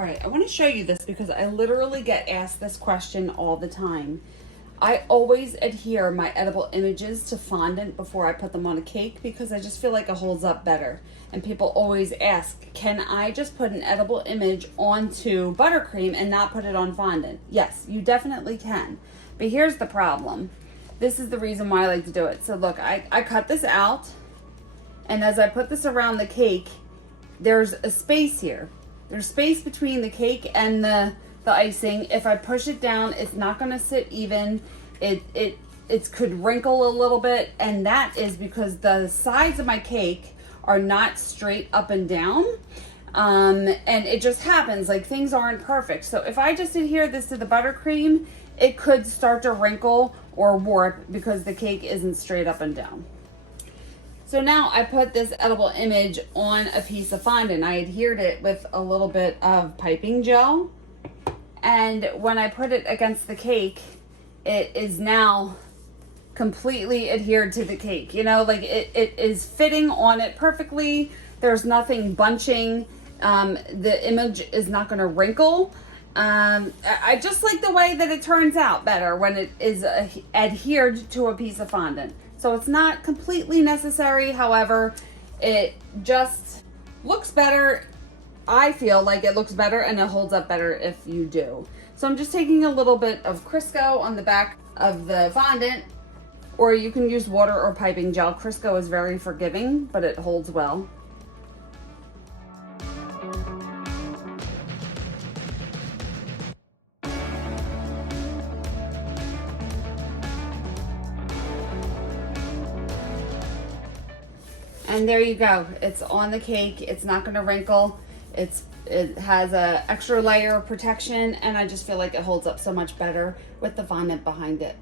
All right, I want to show you this because I literally get asked this question all the time. I always adhere my edible images to fondant before I put them on a cake because I just feel like it holds up better. And people always ask, can I just put an edible image onto buttercream and not put it on fondant? Yes, you definitely can. But here's the problem. This is the reason why I like to do it. So look, I cut this out, and as I put this around the cake, there's a space here. There's space between the cake and the icing. If I push it down, it's not going to sit even. It could wrinkle a little bit, and that is because the sides of my cake are not straight up and down. And it just happens, like things aren't perfect. So if I just adhere this to the buttercream, it could start to wrinkle or warp because the cake isn't straight up and down. So now I put this edible image on a piece of fondant. I adhered it with a little bit of piping gel. And when I put it against the cake, it is now completely adhered to the cake. You know, like it is fitting on it perfectly. There's nothing bunching. The image is not going to wrinkle. I just like the way that it turns out better when it is adhered to a piece of fondant. So it's not completely necessary. However, it just looks better. I feel like it looks better and it holds up better if you do. So I'm just taking a little bit of Crisco on the back of the fondant, or you can use water or piping gel. Crisco is very forgiving, but it holds well. And there you go. It's on the cake. It's not going to wrinkle. It has a extra layer of protection, and I just feel like it holds up so much better with the fondant behind it.